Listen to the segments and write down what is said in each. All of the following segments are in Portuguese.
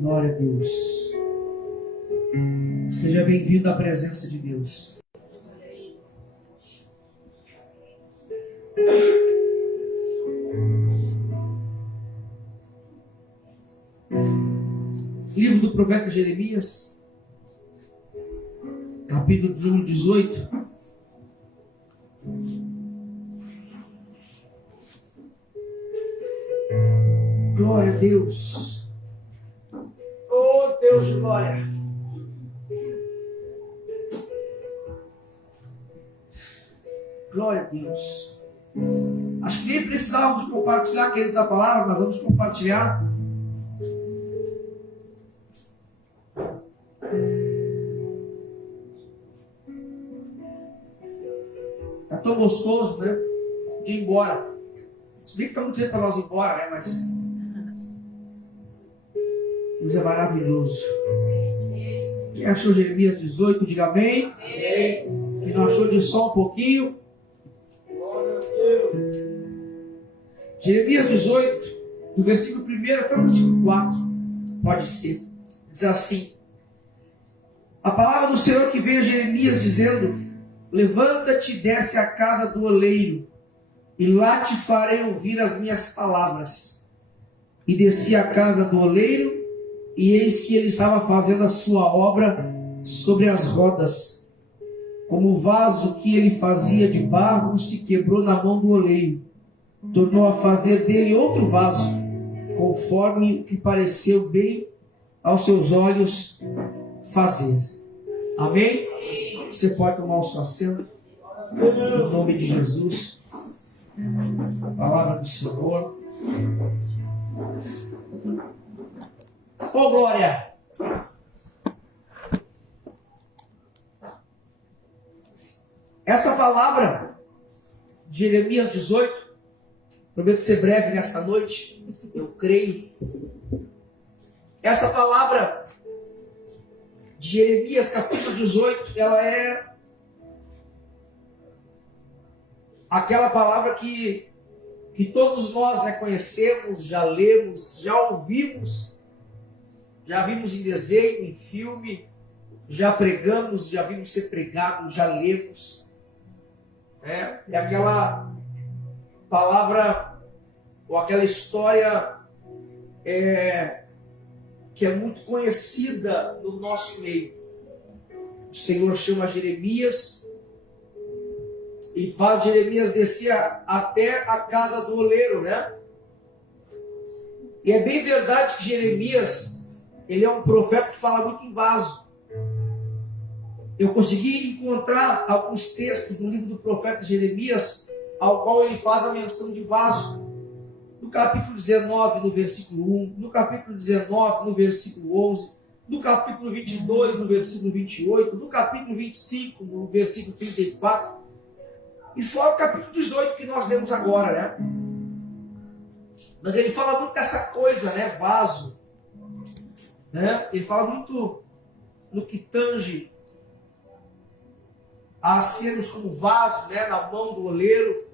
Glória a Deus. Seja bem-vindo à presença de Deus. Livro do profeta Jeremias, capítulo número 18. Glória a Deus. Oh, Deus de glória. Glória a Deus. Acho que nem precisávamos compartilhar, queridos, a palavra, mas vamos compartilhar. Está tão gostoso, né? De ir embora. Se bem que estamos dizendo para nós ir embora, né? Mas Deus é maravilhoso. Quem achou Jeremias 18, diga amém. Quem não achou, diz só um pouquinho. Jeremias 18, do versículo 1 até o versículo 4, pode ser. Diz assim: a palavra do Senhor que veio a Jeremias dizendo: levanta-te e desce à casa do oleiro, e lá te farei ouvir as minhas palavras. E desci à casa do oleiro, e eis que ele estava fazendo a sua obra sobre as rodas. Como o vaso que ele fazia de barro se quebrou na mão do oleiro, tornou a fazer dele outro vaso, conforme o que pareceu bem aos seus olhos fazer. Amém? Você pode tomar o seu assento, em nome de Jesus. A palavra do Senhor. Oh, glória! Essa palavra de Jeremias 18, prometo ser breve nessa noite, eu creio. Essa palavra de Jeremias, capítulo 18, ela é aquela palavra que todos nós, né, conhecemos, já lemos, já ouvimos, já vimos em desenho, em filme, já pregamos, já vimos ser pregado, já lemos. É aquela palavra ou aquela história que é muito conhecida no nosso meio. O Senhor chama Jeremias e faz Jeremias descer até a casa do oleiro, né? E é bem verdade que Jeremias, ele é um profeta que fala muito em vaso. Eu consegui encontrar alguns textos no livro do profeta Jeremias, ao qual ele faz a menção de vaso. No capítulo 19, no versículo 1, no capítulo 19, no versículo 11, no capítulo 22, no versículo 28, no capítulo 25, no versículo 34, e fora o capítulo 18 que nós lemos agora, né? Mas ele fala muito dessa coisa, né? Vaso. Né? Ele fala muito no que tange a sermos como vaso, né? Na mão do oleiro.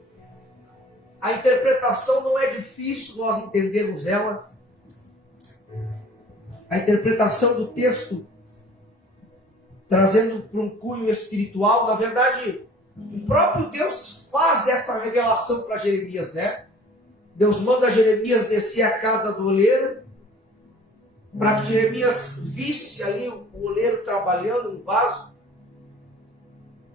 A interpretação não é difícil nós entendermos ela. A interpretação do texto, trazendo para um cunho espiritual, na verdade, o próprio Deus faz essa revelação para Jeremias, né? Deus manda Jeremias descer à casa do oleiro, para que Jeremias visse ali o oleiro trabalhando no vaso.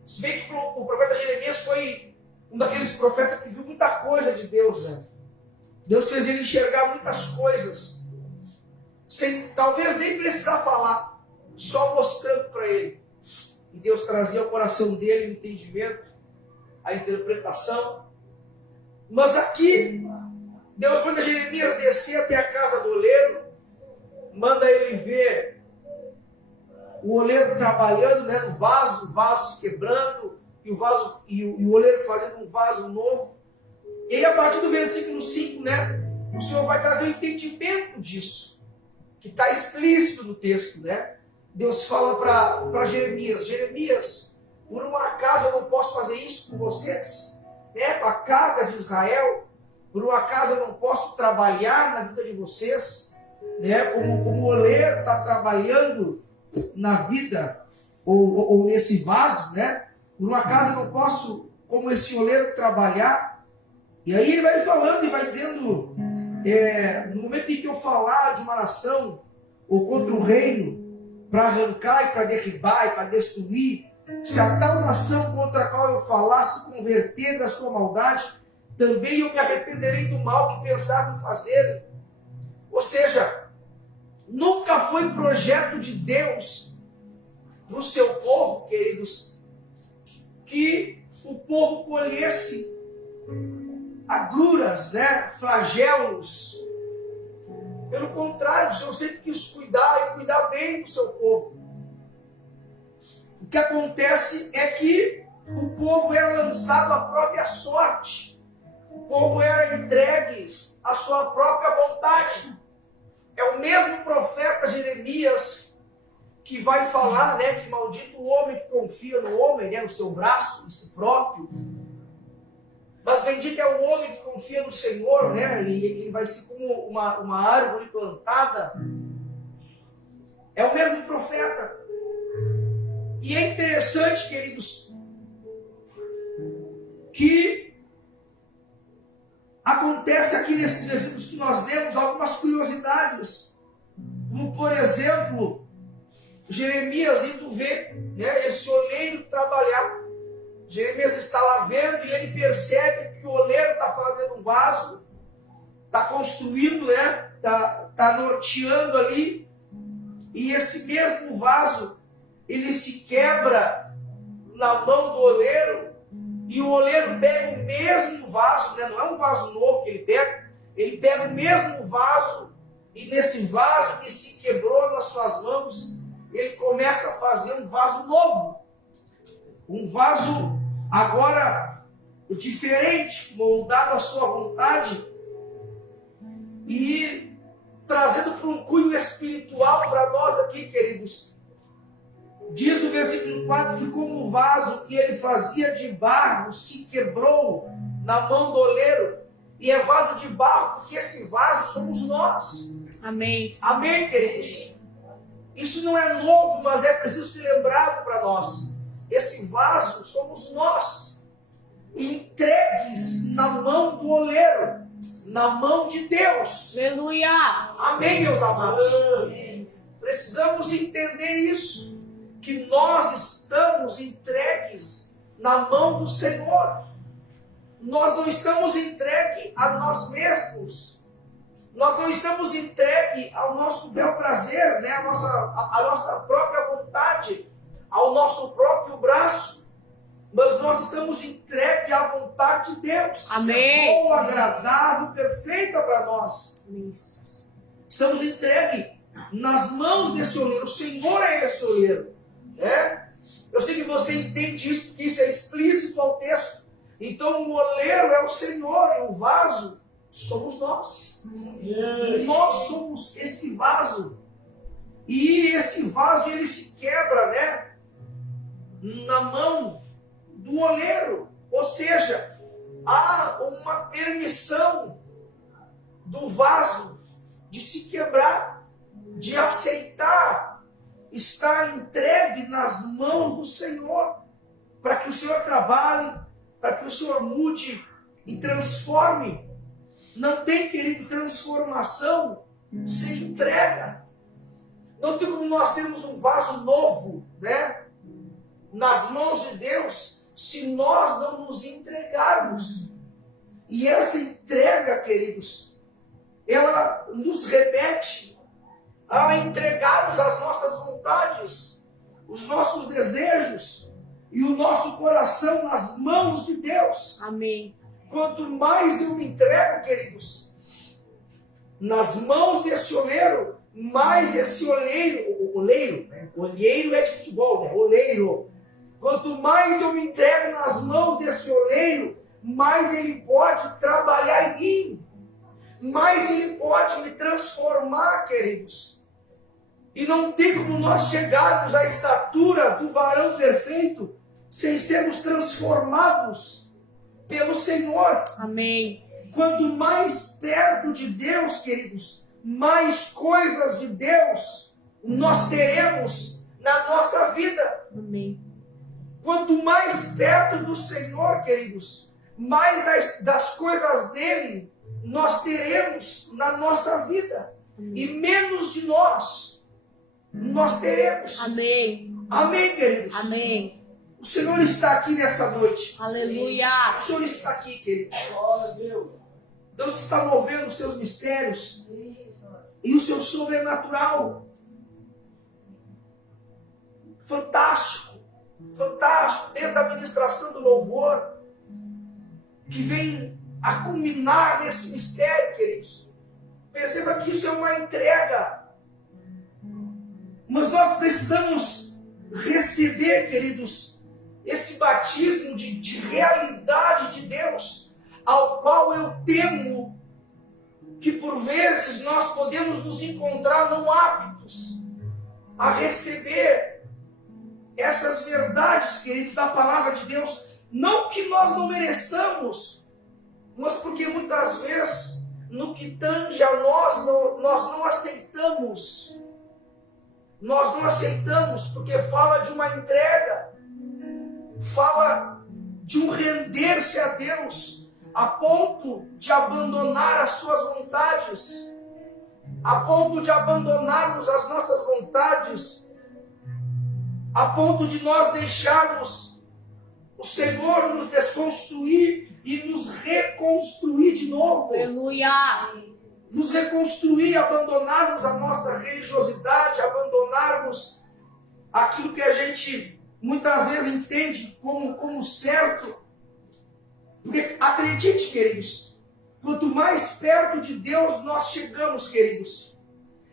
Se bem que o profeta Jeremias foi um daqueles profetas que viu muita coisa de Deus, né? Deus fez ele enxergar muitas coisas, sem talvez nem precisar falar, só mostrando para ele. E Deus trazia ao coração dele o entendimento, a interpretação. Mas aqui, Deus manda Jeremias descer até a casa do oleiro, manda ele ver o oleiro trabalhando, né, no vaso, o vaso se quebrando, e o oleiro fazendo um vaso novo. E aí, a partir do versículo 5, né, o Senhor vai trazer o entendimento disso, que está explícito no texto, né? Deus fala para Jeremias: Jeremias, por um acaso eu não posso fazer isso com vocês? Né? Com a casa de Israel, por um acaso eu não posso trabalhar na vida de vocês? né? Como o oleiro está trabalhando na vida, ou nesse vaso, né? Por um acaso eu não posso, como esse oleiro, trabalhar? E aí ele vai falando e vai dizendo, no momento em que eu falar de uma nação, ou contra um reino, para arrancar e para derribar e para destruir, se a tal nação contra a qual eu falar se converter da sua maldade, também eu me arrependerei do mal que pensava em fazer. Ou seja, nunca foi projeto de Deus no seu povo, queridos, que o povo colhesse agruras, né, flagelos. Pelo contrário, o Senhor sempre quis cuidar e cuidar bem do seu povo. O que acontece é que o povo era lançado à própria sorte. O povo era entregue à sua própria vontade. É o mesmo profeta Jeremias que vai falar, né, que maldito o homem que confia no homem, né, no seu braço, em si próprio. Mas bendito é o homem que confia no Senhor, né, e ele vai ser como uma árvore plantada. É o mesmo profeta. E é interessante, queridos, que acontece aqui nesses versículos que nós lemos algumas curiosidades. Como, por exemplo, Jeremias indo ver, né, esse oleiro trabalhar. Jeremias está lá vendo e ele percebe que o oleiro está fazendo um vaso, está construindo, né, está norteando ali. E esse mesmo vaso, ele se quebra na mão do oleiro, e o oleiro pega o mesmo vaso, né? Não é um vaso novo que ele pega o mesmo vaso, e nesse vaso que se quebrou nas suas mãos, ele começa a fazer um vaso novo. Um vaso agora diferente, moldado à sua vontade, e trazendo para um cunho espiritual para nós aqui, queridos. Diz no versículo 4 que como o vaso que ele fazia de barro se quebrou na mão do oleiro. E é vaso de barro porque esse vaso somos nós. Amém. Amém, queridos? Isso não é novo, mas é preciso ser lembrado para nós. Esse vaso somos nós. Entregues na mão do oleiro, na mão de Deus. Aleluia. Amém, meus amados? Precisamos entender isso. Que nós estamos entregues na mão do Senhor. Nós não estamos entregues a nós mesmos. Nós não estamos entregues ao nosso bel prazer, né? a nossa própria vontade, ao nosso próprio braço. Mas nós estamos entregues à vontade de Deus. Amém. Que é boa, agradável, perfeita para nós. Amém. Estamos entregues nas mãos desse oleiro. O Senhor é esse oleiro. Eu sei que você entende isso, porque isso é explícito ao texto. Então o oleiro é o Senhor e o vaso somos nós. Nós somos esse vaso. E esse vaso ele se quebra, né, na mão do oleiro. Ou seja, há uma permissão do vaso de se quebrar, de aceitar, está entregue nas mãos do Senhor, para que o Senhor trabalhe, para que o Senhor mude e transforme. Não tem, querido, transformação sem entrega. Não tem como nós termos um vaso novo, né, nas mãos de Deus, se nós não nos entregarmos. E essa entrega, queridos, ela nos remete a entregarmos as nossas vontades, os nossos desejos e o nosso coração nas mãos de Deus. Amém. Quanto mais eu me entrego, queridos, nas mãos desse oleiro, mais esse olheiro, né? Olheiro é de futebol, né? Oleiro. Quanto mais eu me entrego nas mãos desse oleiro, mais ele pode trabalhar em mim, mais ele pode me transformar, queridos. E não tem como nós chegarmos à estatura do varão perfeito sem sermos transformados pelo Senhor. Amém. Quanto mais perto de Deus, queridos, mais coisas de Deus nós teremos na nossa vida. Amém. Quanto mais perto do Senhor, queridos, mais das coisas dele nós teremos na nossa vida. E menos de nós teremos. Amém. Amém, queridos? Amém. O Senhor está aqui nessa noite. Aleluia. O Senhor está aqui, queridos. Deus está movendo os seus mistérios e o seu sobrenatural. Fantástico. Fantástico. Desde a ministração do louvor, que vem a culminar nesse mistério, queridos. Perceba que isso é uma entrega. Mas nós precisamos receber, queridos, esse batismo de realidade de Deus, ao qual eu temo que por vezes nós podemos nos encontrar não aptos a receber essas verdades, queridos, da palavra de Deus. Não que nós não mereçamos, mas porque muitas vezes, no que tange a nós não aceitamos. Nós não aceitamos, porque fala de uma entrega, fala de um render-se a Deus, a ponto de abandonar as suas vontades, a ponto de abandonarmos as nossas vontades, a ponto de nós deixarmos o Senhor nos desconstruir e nos reconstruir de novo. Aleluia. Nos reconstruir, abandonarmos a nossa religiosidade, abandonarmos aquilo que a gente muitas vezes entende como certo. Porque acredite, queridos, quanto mais perto de Deus nós chegamos, queridos,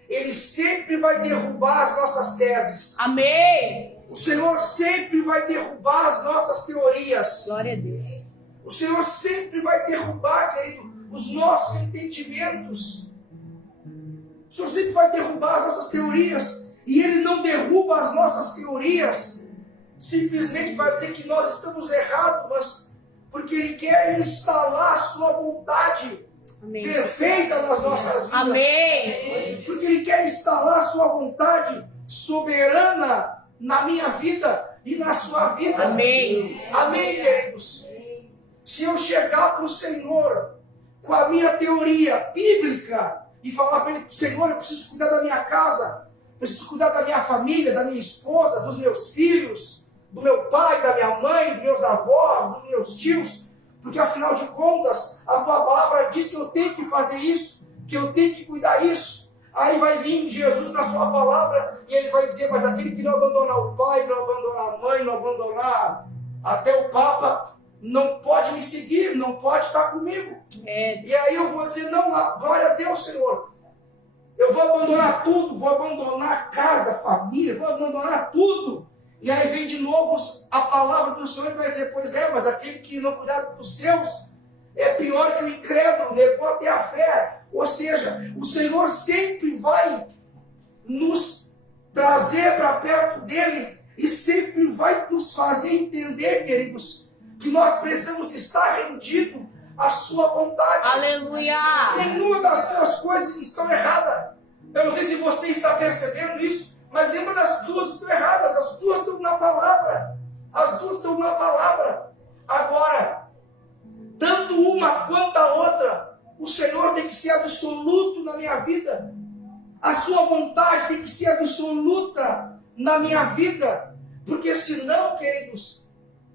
Ele sempre vai derrubar as nossas teses. Amém. O Senhor sempre vai derrubar as nossas teorias. Glória a Deus. O Senhor sempre vai derrubar, querido, os nossos entendimentos. O Senhor sempre vai derrubar as nossas teorias. E Ele não derruba as nossas teorias simplesmente para dizer que nós estamos errados, mas porque Ele quer instalar a sua vontade Amém. perfeita nas nossas vidas. Amém. Porque Ele quer instalar a sua vontade soberana na minha vida e na sua vida. Amém. Amém, queridos? Se eu chegar para o Senhor com a minha teoria bíblica e falar para Ele: Senhor, eu preciso cuidar da minha casa, preciso cuidar da minha família, da minha esposa, dos meus filhos, do meu pai, da minha mãe, dos meus avós, dos meus tios, porque afinal de contas a tua palavra diz que eu tenho que fazer isso, que eu tenho que cuidar disso. Aí vai vir Jesus na sua palavra e Ele vai dizer: mas aquele que não abandonar o pai, não abandonar a mãe, não abandonar até o Papa, não pode me seguir, não pode estar comigo. E aí eu vou dizer: não, glória a Deus, Senhor. Eu vou abandonar tudo, vou abandonar casa, família, vou abandonar tudo. E aí vem de novo a palavra do Senhor e vai dizer: pois é, mas aquele que não cuidar dos seus é pior que o incrédulo, negou até a fé. Ou seja, o Senhor sempre vai nos trazer para perto dEle e sempre vai nos fazer entender, queridos, que nós precisamos estar rendidos à sua vontade. Aleluia. Nenhuma das duas coisas estão erradas. Eu não sei se você está percebendo isso, mas nenhuma das duas estão erradas. As duas estão na palavra. As duas estão na palavra. Agora, tanto uma quanto a outra, o Senhor tem que ser absoluto na minha vida. A sua vontade tem que ser absoluta na minha vida. Porque senão, queridos,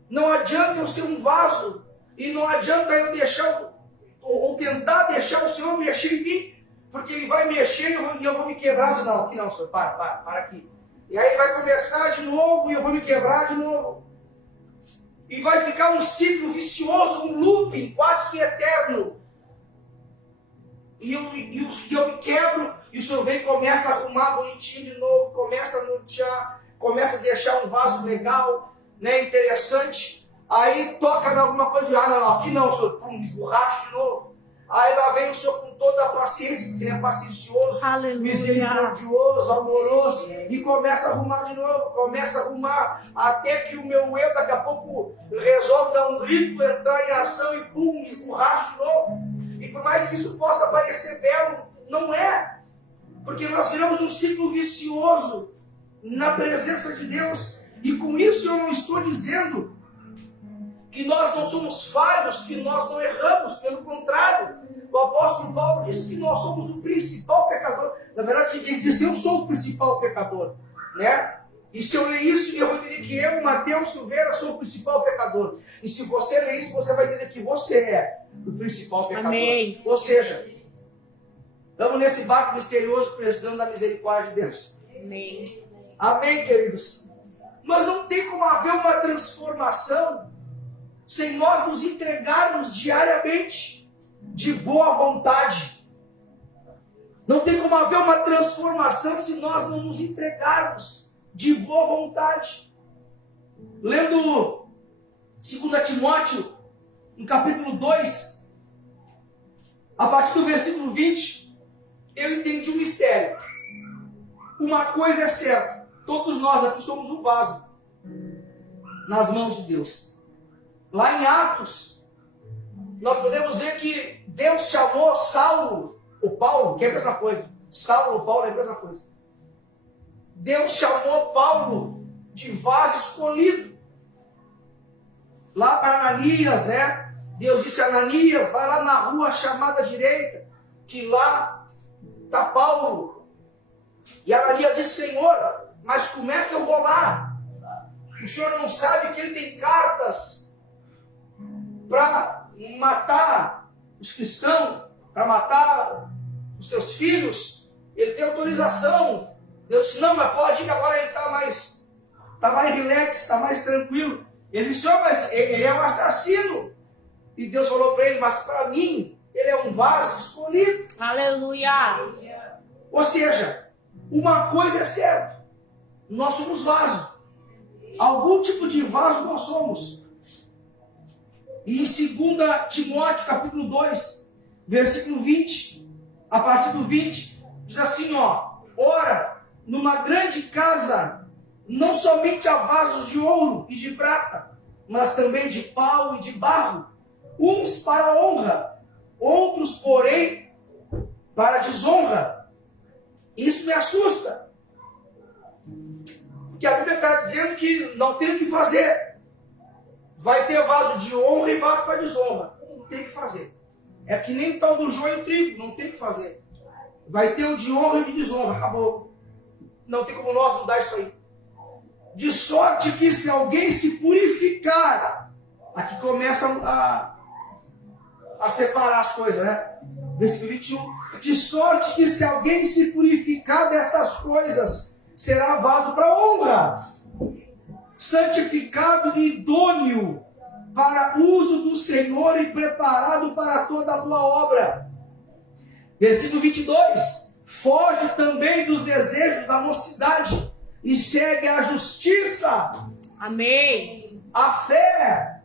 não adianta eu ser um vaso e não adianta eu deixar, ou tentar deixar o Senhor mexer em mim, porque Ele vai mexer e eu vou me quebrar. Não, aqui não, Senhor, para aqui. E aí vai começar de novo e eu vou me quebrar de novo. E vai ficar um ciclo vicioso, um looping quase que eterno. E eu me quebro, e o Senhor vem e começa a arrumar bonitinho de novo, começa a nortear, começa a deixar um vaso legal, né, interessante. Aí toca em alguma coisa, não, aqui não, Senhor, pum, esborracha de novo. Aí lá vem o Senhor com toda a paciência, porque Ele é paciencioso, Aleluia. misericordioso, amoroso, e começa a arrumar de novo, começa a arrumar, até que o meu eu daqui a pouco resolve dar um grito, entrar em ação e pum, esborracha de novo. E por mais que isso possa parecer belo, não é. Porque nós viramos um ciclo vicioso na presença de Deus. E com isso eu não estou dizendo que nós não somos falhos, que nós não erramos. Pelo contrário, o apóstolo Paulo disse que nós somos o principal pecador. Na verdade, ele disse, eu sou o principal pecador, né? E se eu ler isso, eu vou entender que eu, Mateus Silveira, sou o principal pecador. E se você ler isso, você vai entender que você é o principal pecador. Amém. Ou seja, estamos nesse barco misterioso precisando da misericórdia de Deus. Amém. Amém, queridos? Mas não tem como haver uma transformação sem nós nos entregarmos diariamente de boa vontade. Não tem como haver uma transformação se nós não nos entregarmos de boa vontade. Lendo 2 Timóteo, no capítulo 2, a partir do versículo 20, eu entendi um mistério. Uma coisa é certa, todos nós aqui somos um vaso nas mãos de Deus. Lá em Atos, nós podemos ver que Deus chamou Saulo, ou Paulo, que é a mesma coisa. Saulo ou Paulo é a mesma coisa. Deus chamou Paulo de vaso escolhido. Lá para Ananias, né? Deus disse a Ananias, vai lá na rua chamada direita, que lá está Paulo. E Ananias disse, Senhor, mas como é que eu vou lá? O senhor não sabe que ele tem cartas para matar os cristãos, para matar os teus filhos? Ele tem autorização. Deus disse, não, mas pode ir, agora ele está mais relax, está mais tranquilo. Ele disse, mas ele é um assassino. E Deus falou para ele, mas para mim, ele é um vaso escolhido. Aleluia. Ou seja, uma coisa é certa, nós somos vaso. Algum tipo de vaso nós somos. E em 2 Timóteo, capítulo 2, versículo 20, a partir do 20, diz assim, ora, numa grande casa, não somente há vasos de ouro e de prata, mas também de pau e de barro, uns para honra, outros, porém, para desonra. Isso me assusta. Porque a Bíblia está dizendo que não tem o que fazer. Vai ter vaso de honra e vaso para desonra. Não tem o que fazer. É que nem tal do joio e trigo, não tem o que fazer. Vai ter um de honra e de desonra, acabou. Não tem como nós mudar isso aí. De sorte que se alguém se purificar, aqui começa a separar as coisas, né? Versículo 21. De sorte que se alguém se purificar destas coisas, será vaso para honra, santificado e idôneo para uso do Senhor e preparado para toda boa obra. Versículo 22. Foge também dos desejos da mocidade e segue a justiça. Amém. A fé.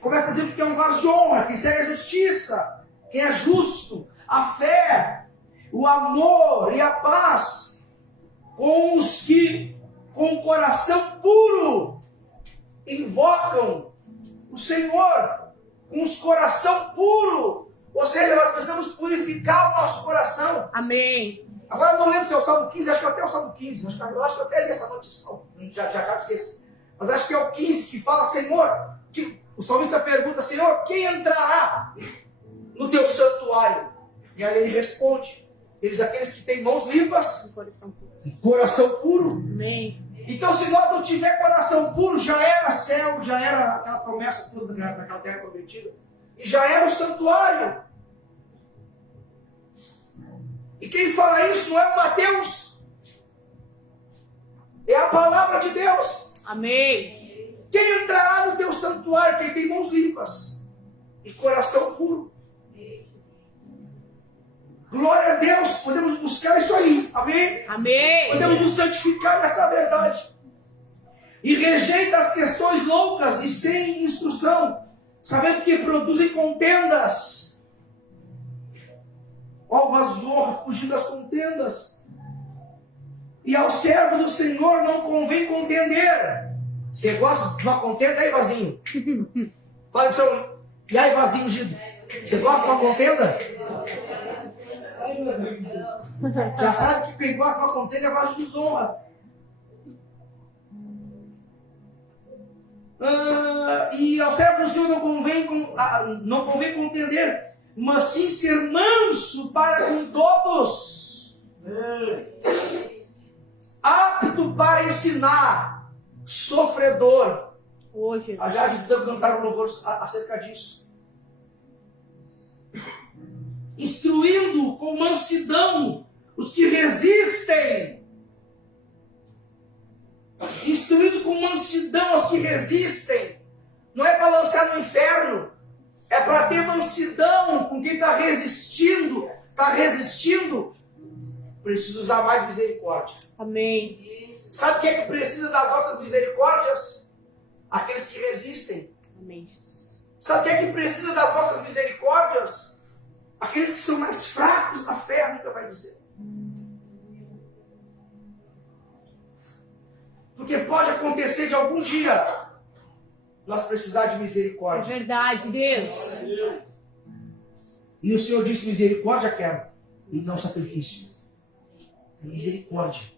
Começa a dizer que é um vaso de honra. Quem segue a justiça, quem é justo. A fé, o amor e a paz com os que, com o coração puro, invocam o Senhor. Com os coração puro. Ou seja, nós precisamos purificar o nosso coração. Amém. Agora eu não lembro se é o Salmo 15, acho que até o Salmo 15. Eu acho que eu até li essa notição. Já esqueci. Mas acho que é o 15 que fala, Senhor, que o salmista pergunta, Senhor, quem entrará no teu santuário? E aí ele responde, aqueles que têm mãos limpas, coração puro. Amém. Então se nós não tiver coração puro, já era céu, já era aquela promessa toda daquela terra prometida. E já era o santuário. E quem fala isso não é o Mateus. É a palavra de Deus. Amém. Quem entrará no teu santuário? Quem tem mãos limpas e coração puro. Glória a Deus. Podemos buscar isso aí. Amém? Amém. Podemos nos santificar nessa verdade. E rejeita as questões loucas e sem instrução, sabendo que produzem contendas. Ó, o vaso de honra, fugir das contendas. E ao servo do Senhor não convém contender. Você gosta de uma contenda? Aí, vasinho. Fala pro seu. E aí, vasinho ungido. Você gosta de uma contenda? Já sabe que quem guarda uma contenda é vaso de desonra. E ao servo do Senhor não convém contender, mas sim ser manso para com todos, apto para ensinar, sofredor. Hoje. A Jade precisa cantar um louvor acerca disso. Instruindo com mansidão os que resistem. Instruindo com mansidão os que resistem. Não é para lançar no inferno. É para ter mansidão com quem está resistindo. Está resistindo. Precisa usar mais misericórdia. Amém. Sabe quem é que precisa das nossas misericórdias? Aqueles que resistem. Amém, Jesus. Sabe quem é que precisa das nossas misericórdias? Aqueles que são mais fracos na fé, nunca vai dizer. Porque pode acontecer de algum dia nós precisar de É misericórdia. verdade, Deus. E o Senhor disse: misericórdia quero, e não sacrifício. É misericórdia.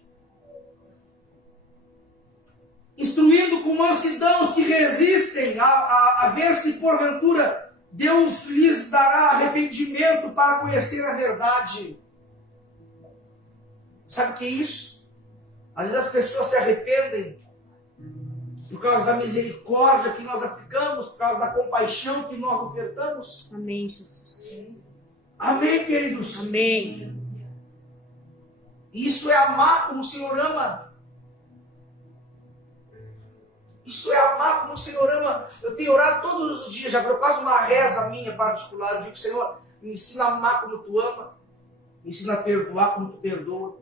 Instruindo com mansidão os que resistem, a ver se porventura Deus lhes dará arrependimento para conhecer a verdade. Sabe o que é isso? Às vezes as pessoas se arrependem por causa da misericórdia que nós aplicamos, por causa da compaixão que nós ofertamos. Amém, Jesus. Amém, queridos? Amém. Isso é amar como o Senhor ama. Isso é amar como o Senhor ama. Eu tenho orado todos os dias, já virou quase uma reza minha particular. Eu digo: Senhor, me ensina a amar como tu ama, me ensina a perdoar como tu perdoa,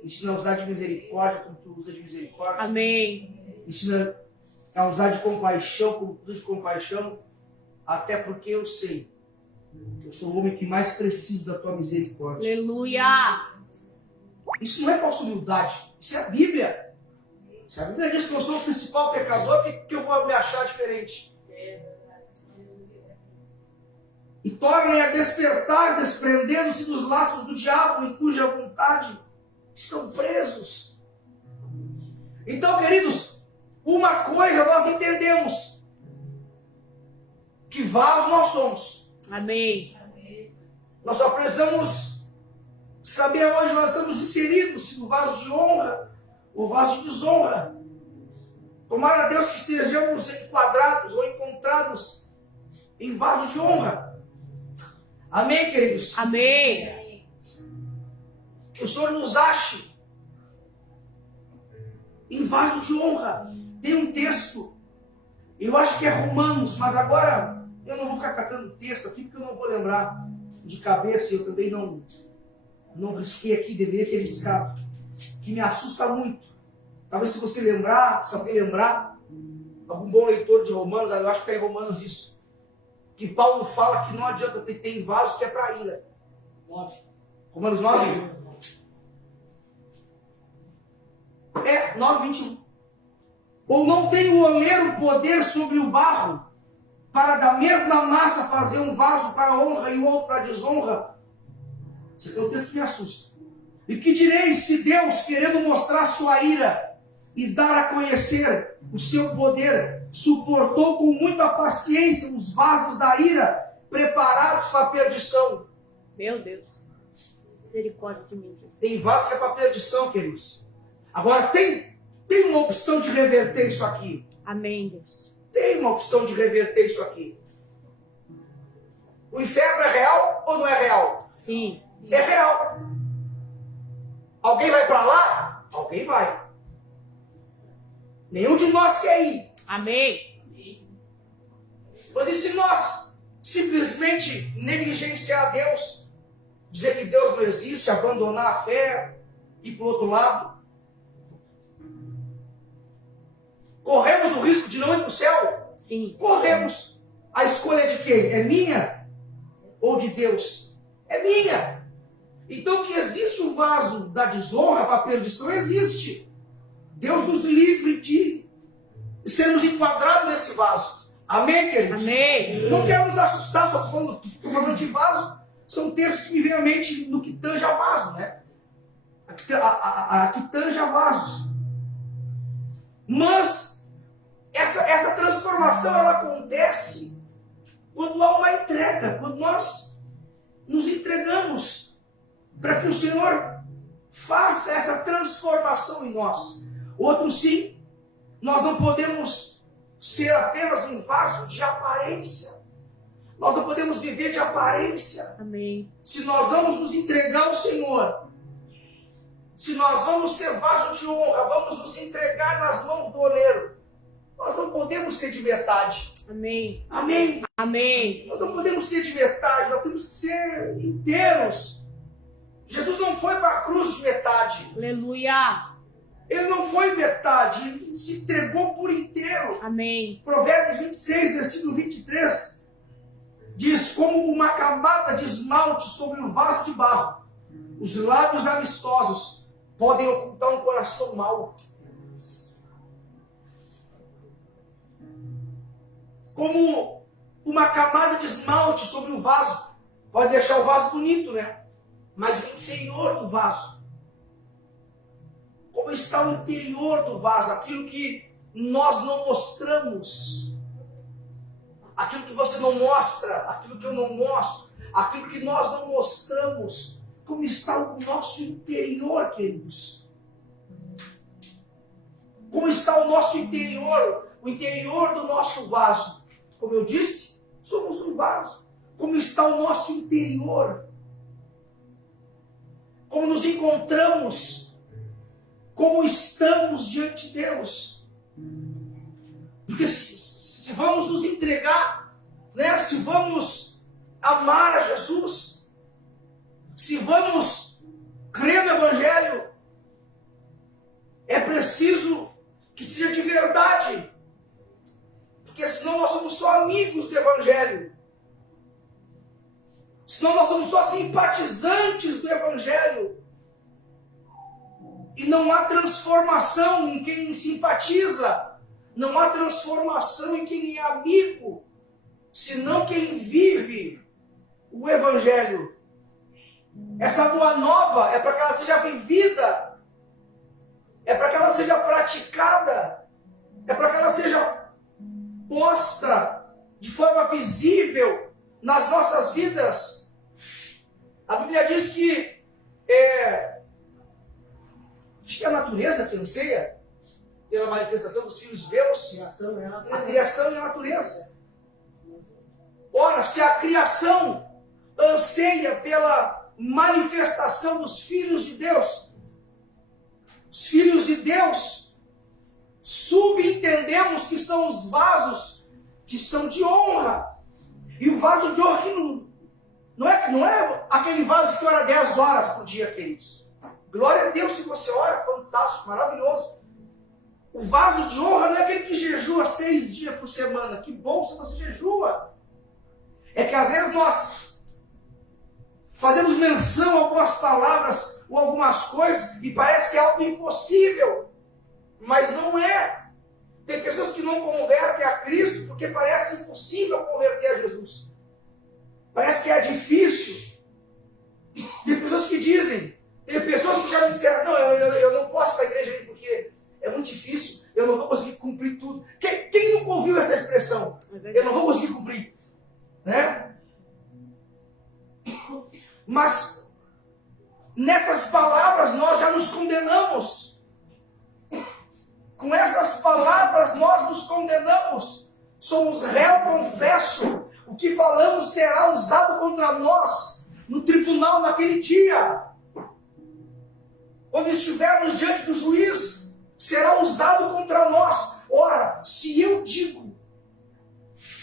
me ensina a usar de misericórdia como tu usa de misericórdia, Amém. me ensina a usar de compaixão como tu usa de compaixão, até porque eu sei que eu sou o homem que mais preciso da tua misericórdia. Aleluia. Isso não é falsa humildade, isso é a Bíblia. Se a Bíblia diz que eu sou o principal pecador, por que eu vou me achar diferente? E tornem a despertar, desprendendo-se dos laços do diabo, em cuja vontade estão presos. Então, queridos, uma coisa nós entendemos: que vasos nós somos. Amém. Nós só precisamos saber onde nós estamos inseridos, se no vaso de honra ou vaso de desonra. Tomara a Deus que estejamos enquadrados ou encontrados em vaso de honra. Amém, queridos? Amém. Que o Senhor nos ache em vaso de honra. Tem um texto, eu acho que é Romanos, mas agora eu não vou ficar catando texto aqui, porque eu não vou lembrar de cabeça, e eu também não risquei aqui, deveria ter riscado, que me assusta muito. Talvez se você lembrar, se alguém lembrar, algum bom leitor de Romanos, eu acho que está em Romanos isso, que Paulo fala que não adianta ter vaso que é para ira. 9. Romanos 9? 9:21. Ou não tem o oleiro poder sobre o barro, para da mesma massa fazer um vaso para honra e outro para desonra? Esse é o texto que me assusta. E que direis se Deus, querendo mostrar sua ira e dar a conhecer o seu poder, suportou com muita paciência os vasos da ira preparados para a perdição? Meu Deus. Misericórdia de mim, Jesus. Tem vaso que é para perdição, queridos. Agora tem uma opção de reverter isso aqui. Amém, Deus. Tem uma opção de reverter isso aqui. O inferno é real ou não é real? Sim. É real. Alguém vai para lá? Alguém vai. Nenhum de nós quer ir. Amém. Mas e se nós simplesmente negligenciar Deus, dizer que Deus não existe, abandonar a fé, ir para o outro lado? Corremos o risco de não ir para o céu? Sim. Corremos. A escolha é de quem? É minha ou de Deus? É minha. Então que existe um vaso da desonra para a perdição, existe. Deus nos livre de sermos enquadrados nesse vaso. Amém, queridos? Amém. Não quero nos assustar, só estou falando de vaso. são textos que me vêm à mente no que tange a vaso, né? A que tange a vasos. Mas essa transformação ela acontece quando há uma entrega, quando nós nos entregamos para que o Senhor faça essa transformação em nós. Outro sim, nós não podemos ser apenas um vaso de aparência. Nós não podemos viver de aparência. Amém. Se nós vamos nos entregar ao Senhor, se nós vamos ser vaso de honra, vamos nos entregar nas mãos do oleiro, nós não podemos ser de metade. Amém. Amém? Amém. Nós não podemos ser de metade, nós temos que ser inteiros. Jesus não foi para a cruz de metade. Aleluia. Ele não foi metade, ele se entregou por inteiro. Amém. Provérbios 26, versículo 23, diz: como uma camada de esmalte sobre um vaso de barro, os lábios amistosos podem ocultar um coração mau. Como uma camada de esmalte sobre um vaso pode deixar o vaso bonito, né? Mas o interior do vaso, como está o interior do vaso, aquilo que nós não mostramos, aquilo que você não mostra, aquilo que eu não mostro, aquilo que nós não mostramos, como está o nosso interior, queridos? Como está o nosso interior, o interior do nosso vaso? Como eu disse, somos um vaso. Como está o nosso interior? Como nos encontramos? Como estamos diante de Deus? Porque se vamos nos entregar, né? Se vamos amar a Jesus, se vamos crer no Evangelho, é preciso que seja de verdade, porque senão nós somos só amigos do Evangelho, senão nós somos só simpatizantes do Evangelho, e não há transformação em quem simpatiza, não há transformação em quem é amigo, senão quem vive o Evangelho. Essa boa nova é para que ela seja vivida, é para que ela seja praticada, é para que ela seja posta de forma visível nas nossas vidas. A Bíblia diz que acho que é a natureza que anseia pela manifestação dos filhos de Deus. A criação e a natureza. Ora, se a criação anseia pela manifestação dos filhos de Deus, os filhos de Deus, subentendemos que são os vasos que são de honra. E o vaso de honra aqui não é aquele vaso que ora 10 horas por dia, queridos. Glória a Deus se você ora, fantástico, maravilhoso. O vaso de honra não é aquele que jejua 6 dias por semana. Que bom se você jejua. É que às vezes nós fazemos menção a algumas palavras ou algumas coisas e parece que é algo impossível. Mas não é. Tem pessoas que não convertem a Cristo porque parece impossível converter a Jesus. Parece que é difícil. Tem pessoas que dizem, tem pessoas que já me disseram, não, eu não posso ir para a igreja aí porque é muito difícil, eu não vou conseguir cumprir tudo. Quem nunca ouviu essa expressão? Eu não vou conseguir cumprir. Né? Mas nessas palavras nós já nos condenamos. Com essas palavras nós nos condenamos. Somos réu confesso. O que falamos será usado contra nós no tribunal naquele dia. Quando estivermos diante do juiz, será usado contra nós. Ora, se eu digo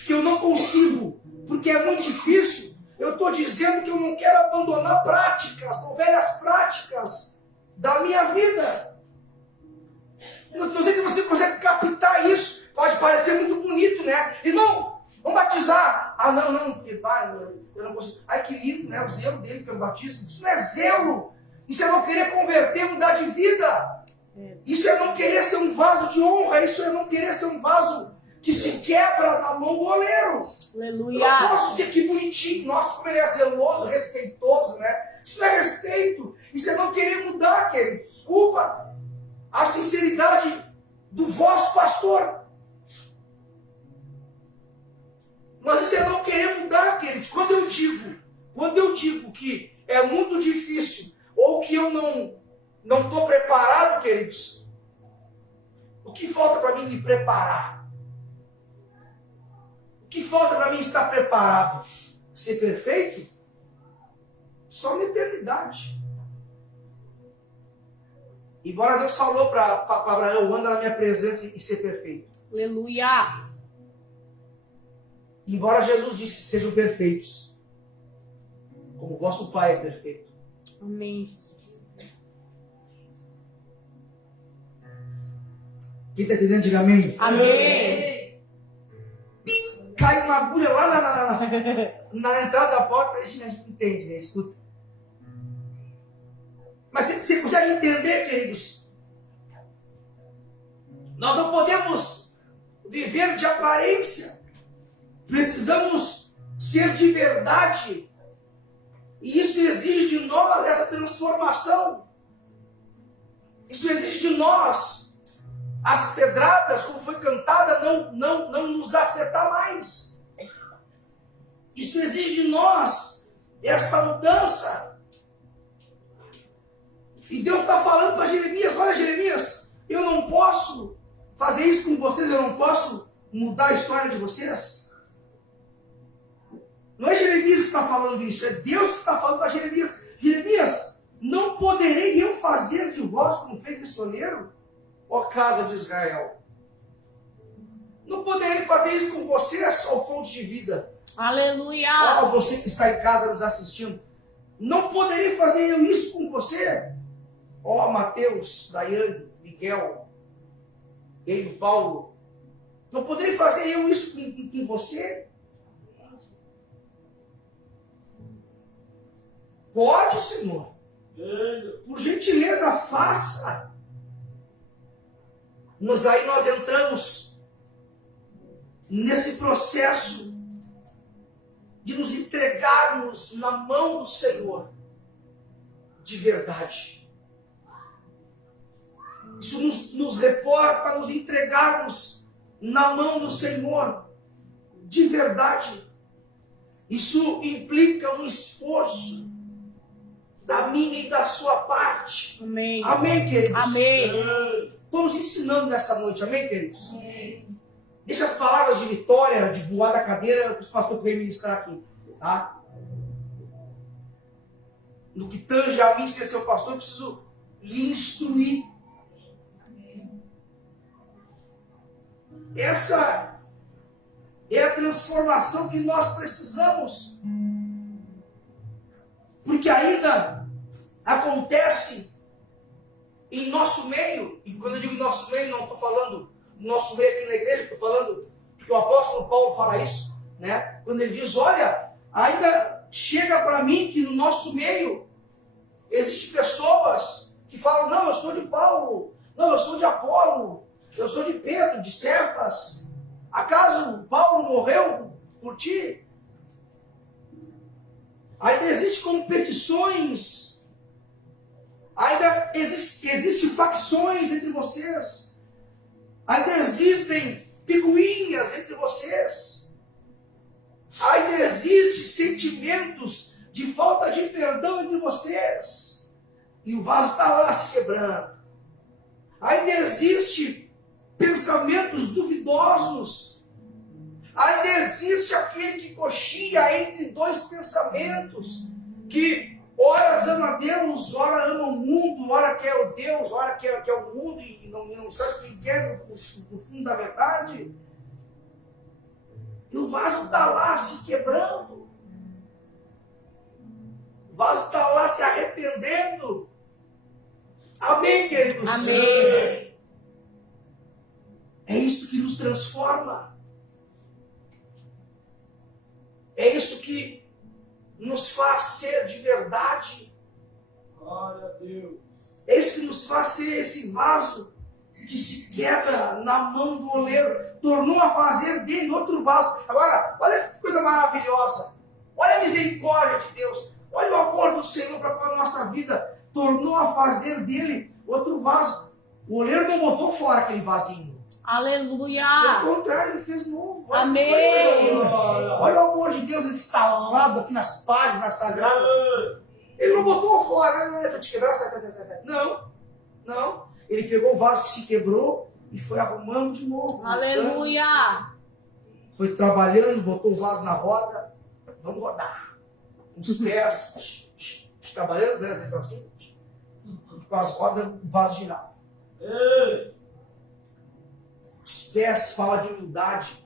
que eu não consigo, porque é muito difícil, eu estou dizendo que eu não quero abandonar práticas, ou velhas práticas da minha vida. Não sei se você consegue captar isso. Pode parecer muito bonito, né? Irmão, vamos batizar. Ah, não, eu não consigo. Ai, que lindo, né? O zelo dele pelo batismo. Isso não é zelo. Isso é não querer converter, mudar de vida. Isso é não querer ser um vaso de honra. Isso é não querer ser um vaso que se quebra na mão do oleiro. Eu Aleluia. não posso dizer que bonitinho, nossa, como ele é zeloso, respeitoso, né? Isso não é respeito. Isso é não querer mudar, querido. Desculpa a sinceridade do vosso pastor. Mas isso é não querer mudar, queridos. Quando eu digo que é muito difícil, ou que eu não estou preparado, queridos, o que falta para mim me preparar? O que falta para mim estar preparado? Ser perfeito? Só na eternidade. Embora Deus falou para Abraão, anda na minha presença e ser perfeito. Aleluia. Embora Jesus disse, sejam perfeitos, como vosso Pai é perfeito. Amém, Jesus. Quem está entendendo, diga amém. Amém. Cai uma agulha lá na entrada da porta, a gente entende, né? Escuta. Mas você consegue entender, queridos? Nós não podemos viver de aparência. Precisamos ser de verdade. E isso exige de nós essa transformação. Isso exige de nós as pedradas, como foi cantada, não nos afetar mais. Isso exige de nós essa mudança. E Deus está falando para Jeremias, olha Jeremias, eu não posso fazer isso com vocês, eu não posso mudar a história de vocês. Não é Jeremias que está falando isso, é Deus que está falando para Jeremias. Jeremias, não poderei eu fazer de vós como fez o missioneiro, ó casa de Israel. Não poderei fazer isso com vocês, ó fonte de vida. Aleluia. Ó você que está em casa nos assistindo. Não poderei fazer eu isso com você, ó Mateus, Daiane, Miguel, ele, Paulo. Não poderei fazer eu isso com você? Pode, Senhor. Por gentileza, faça. Mas aí nós entramos nesse processo de nos entregarmos na mão do Senhor de verdade. Isso nos reporta para nos entregarmos na mão do Senhor de verdade. Isso implica um esforço da minha e da sua parte. Amém. Amém, queridos? Amém. Estamos ensinando nessa noite, amém, queridos? Amém. Deixa as palavras de vitória, de voar da cadeira, os pastores vêm ministrar aqui, tá? No que tange a mim ser seu pastor, eu preciso lhe instruir. Essa é a transformação que nós precisamos. Porque ainda acontece em nosso meio, e quando eu digo nosso meio, não estou falando nosso meio aqui na igreja, estou falando porque o apóstolo Paulo fala isso, né? Quando ele diz, olha, ainda chega para mim que no nosso meio existem pessoas que falam, não, eu sou de Paulo, não, eu sou de Apolo, eu sou de Pedro, de Cefas. Acaso Paulo morreu por ti? Ainda existem competições, ainda existem facções entre vocês, ainda existem picuinhas entre vocês, ainda existem sentimentos de falta de perdão entre vocês, e o vaso está lá se quebrando. Ainda existem pensamentos duvidosos, ainda existe aquele que coxia entre dois pensamentos, que ora ama Deus, ora ama o mundo, ora quer o Deus, ora quer o mundo, e não sabe quem quer no fundo da verdade. E o vaso está lá se quebrando, o vaso está lá se arrependendo. Amém, queridos? Amém. É isso que nos transforma. É isso que nos faz ser de verdade. Glória a Deus. É isso que nos faz ser esse vaso que se quebra na mão do oleiro, tornou a fazer dele outro vaso. Agora, olha que coisa maravilhosa. Olha a misericórdia de Deus. Olha o amor do Senhor para com a nossa vida. Tornou a fazer dele outro vaso. O oleiro não botou fora aquele vasinho. Aleluia. Pelo contrário, ele fez novo. Olha, Amém. olha o amor de Deus instalado aqui nas páginas sagradas. Ele não botou fora. Para te quebrar. Não. Ele pegou o vaso que se quebrou e foi arrumando de novo. Aleluia. Foi trabalhando, botou o vaso na roda. Vamos rodar. Os pés trabalhando, né? Assim, com as rodas, o vaso girava. Os pés falam de humildade.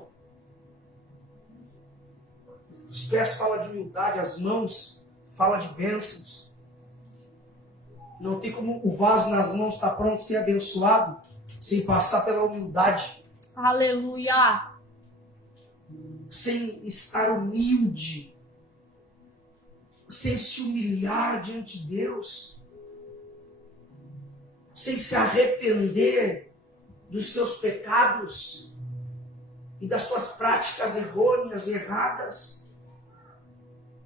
Os pés falam de humildade, as mãos falam de bênçãos. Não tem como o vaso nas mãos estar pronto a ser abençoado sem passar pela humildade. Aleluia. Sem estar humilde. Sem se humilhar diante de Deus. Sem se arrepender dos seus pecados e das suas práticas errôneas, erradas.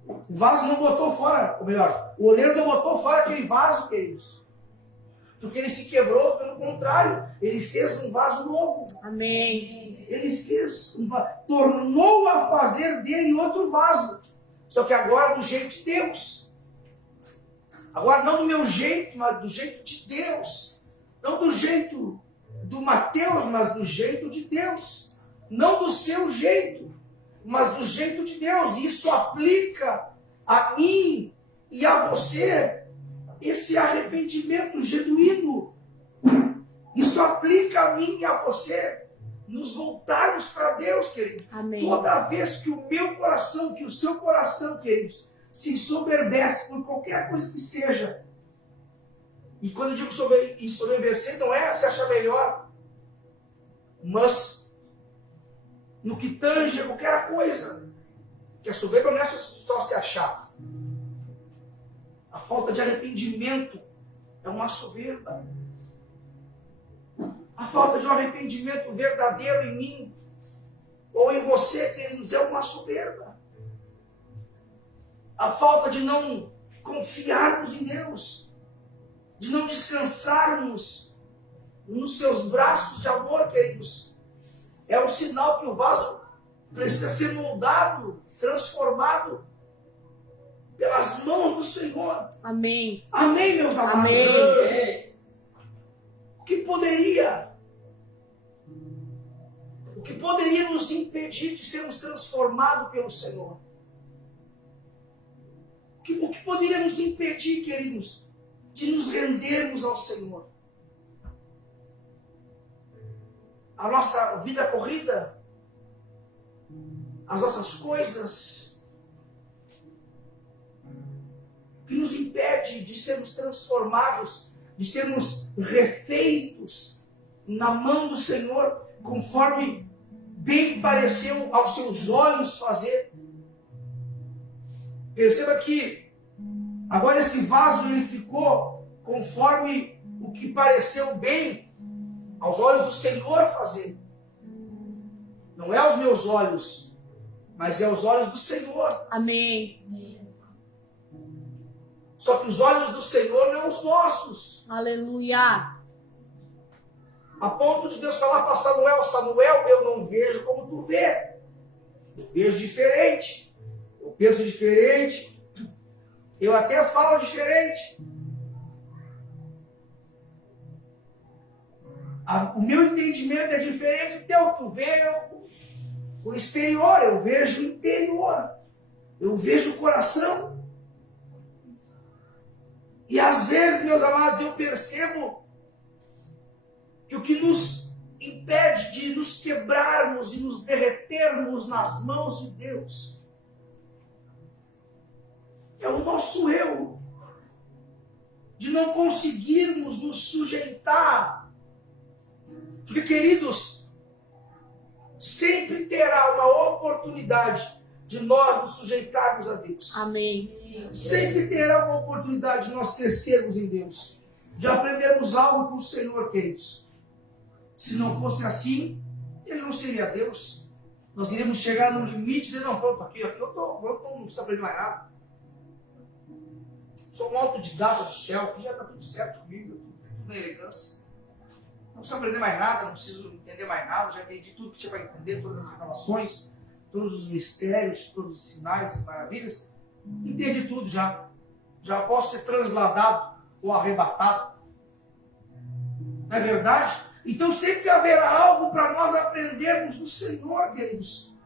O vaso não botou fora, ou melhor, o oleiro não botou fora aquele vaso, queridos. Porque ele se quebrou, pelo contrário, ele fez um vaso novo. Amém. Ele fez um vaso, tornou a fazer dele outro vaso. Só que agora do jeito de Deus. Agora não do meu jeito, mas do jeito de Deus. Não do jeito do Mateus, mas do jeito de Deus. Não do seu jeito, mas do jeito de Deus. Isso aplica a mim e a você esse arrependimento genuíno. Isso aplica a mim e a você nos voltarmos para Deus, querido. Amém. Toda vez que o meu coração, que o seu coração, queridos, se ensoberbece por qualquer coisa que seja. E quando eu digo ensoberbecer, não é se achar melhor, mas no que tange a qualquer coisa. Que a soberba não é só se achar. A falta de arrependimento é uma soberba. A falta de um arrependimento verdadeiro em mim ou em você, queridos, é uma soberba. A falta de não confiarmos em Deus, de não descansarmos nos seus braços de amor, queridos, é um sinal que o vaso precisa ser moldado, transformado pelas mãos do Senhor. Amém. Amém, meus amados? Amém. O que poderia nos impedir de sermos transformados pelo Senhor? O que poderia nos impedir, queridos, de nos rendermos ao Senhor? A nossa vida corrida? As nossas coisas? O que nos impede de sermos transformados, de sermos refeitos na mão do Senhor, conforme bem pareceu aos seus olhos fazer? Perceba que agora esse vaso ele ficou conforme o que pareceu bem aos olhos do Senhor fazer. Não é aos meus olhos, mas é aos olhos do Senhor. Amém. Só que os olhos do Senhor não os nossos. Aleluia. A ponto de Deus falar para Samuel: Samuel, eu não vejo como tu vê. Eu vejo diferente. Eu penso diferente. Eu até falo diferente. O meu entendimento é diferente do teu. Tu vê o exterior, eu vejo o interior. Eu vejo o coração. E às vezes, meus amados, eu percebo que o que nos impede de nos quebrarmos e nos derretermos nas mãos de Deus é o nosso eu, de não conseguirmos nos sujeitar. Porque, queridos, sempre terá uma oportunidade de nós nos sujeitarmos a Deus. Amém. Sempre terá uma oportunidade de nós crescermos em Deus, de aprendermos algo com o Senhor, queridos. Se não fosse assim, ele não seria Deus. Nós iríamos chegar no limite e dizer, não, pronto, aqui eu não preciso aprender mais nada. Sou um autodidata do céu, aqui já está tudo certo comigo, tudo na elegância. Não preciso aprender mais nada, não preciso entender mais nada, já entendi tudo que tinha para entender, todas as revelações, todos os mistérios, todos os sinais e maravilhas. Entendi tudo já. Já posso ser transladado ou arrebatado. Não é verdade? Então sempre haverá algo para nós aprendermos do Senhor, queridos.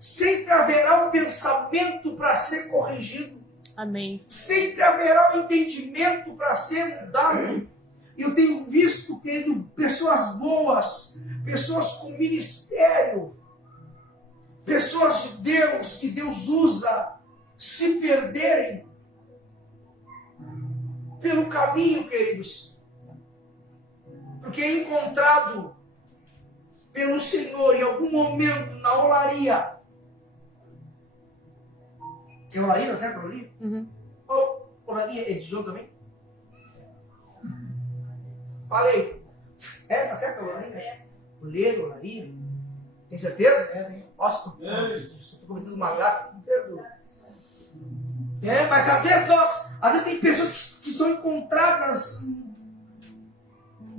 Sempre haverá um pensamento para ser corrigido. Amém. Sempre haverá um entendimento para ser mudado. Eu tenho visto, querido, pessoas boas, pessoas com ministério, pessoas de Deus, que Deus usa, se perderem pelo caminho, queridos. Porque é encontrado pelo Senhor em algum momento na olaria. É olaria, não é olaria? Uhum. Ou olaria é de João também? Falei. Tá certo a olaria? Oleiro, olaria? Tem certeza? Nossa, estou cometendo uma gafe. Me perdoa. Mas às vezes tem pessoas que são encontradas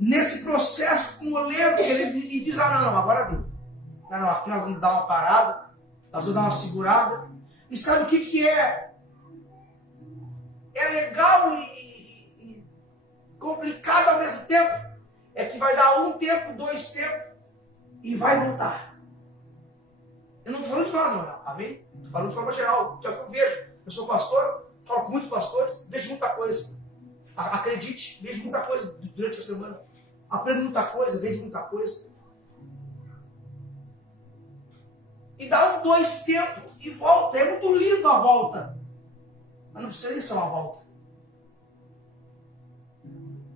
nesse processo com o oleiro e diz, não, agora deu. Não, aqui nós vamos dar uma parada, nós vamos dar uma segurada. E sabe o que é? É legal e complicado ao mesmo tempo. É que vai dar um tempo, 2 tempos e vai voltar. Eu não estou falando de nós, não, amém? Estou falando de forma geral, que é o que eu vejo. Eu sou pastor, falo com muitos pastores, vejo muita coisa. Acredite, vejo muita coisa durante a semana. Aprendo muita coisa, vejo muita coisa. E dá 2 tempos e volta. É muito lindo a volta. Mas não precisa ser uma volta.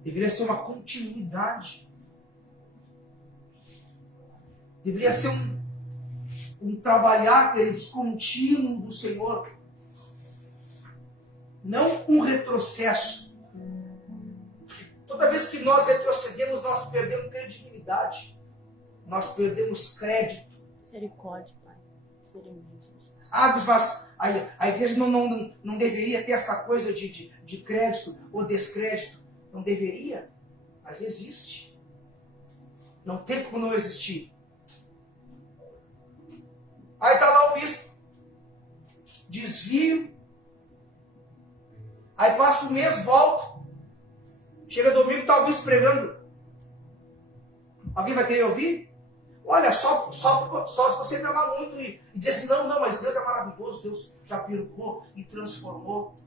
Deveria ser uma continuidade. Deveria ser um trabalhar, queridos, contínuo do Senhor. Não um retrocesso. Toda vez que nós retrocedemos, nós perdemos credibilidade. Nós perdemos crédito. Misericórdia, Pai. Misericórdia. Mas a igreja não deveria ter essa coisa de crédito ou descrédito. Não deveria, mas existe. Não tem como não existir. Aí está lá o bispo. Desvio. Aí passa um mês, volta. Chega domingo, está o bispo pregando. Alguém vai querer ouvir? Olha, só se você me amar muito e dizer assim, não, mas Deus é maravilhoso, Deus já perdoou e transformou.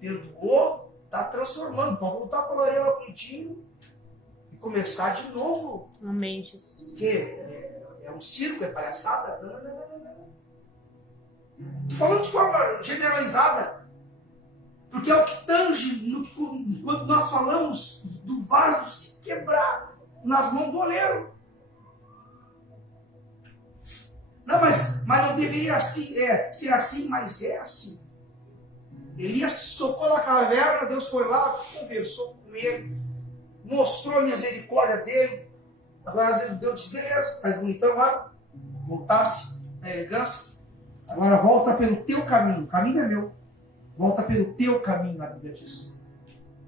Perdoou, está transformando. Pode voltar para a orelha bonitinho e começar de novo. Amém, Jesus. Porque é um circo, é palhaçada? Não. Estou falando de forma generalizada. Porque é o que tange quando nós falamos do vaso se quebrar nas mãos do oleiro. Não, mas não deveria ser assim, mas é assim. Elias socou na caverna, Deus foi lá, conversou com ele, mostrou a misericórdia dele. Agora Deus disse, beleza, faz bonitão lá, voltasse na elegância. Agora volta pelo teu caminho, o caminho é meu. Volta pelo teu caminho, a Bíblia diz.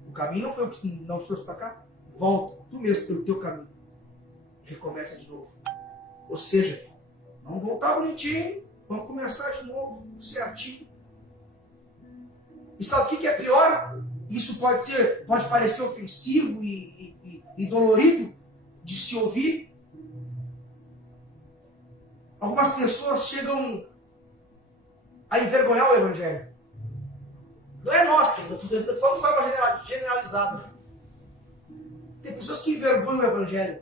O caminho não foi o que não trouxe para cá. Volta, tu mesmo, pelo teu caminho. Recomeça de novo. Ou seja, vamos voltar bonitinho, vamos começar de novo, certinho. E sabe o que é pior? Isso pode parecer ofensivo e dolorido de se ouvir. Algumas pessoas chegam a envergonhar o Evangelho. Não é nós, eu estou falando de forma generalizada. Tem pessoas que envergonham o Evangelho.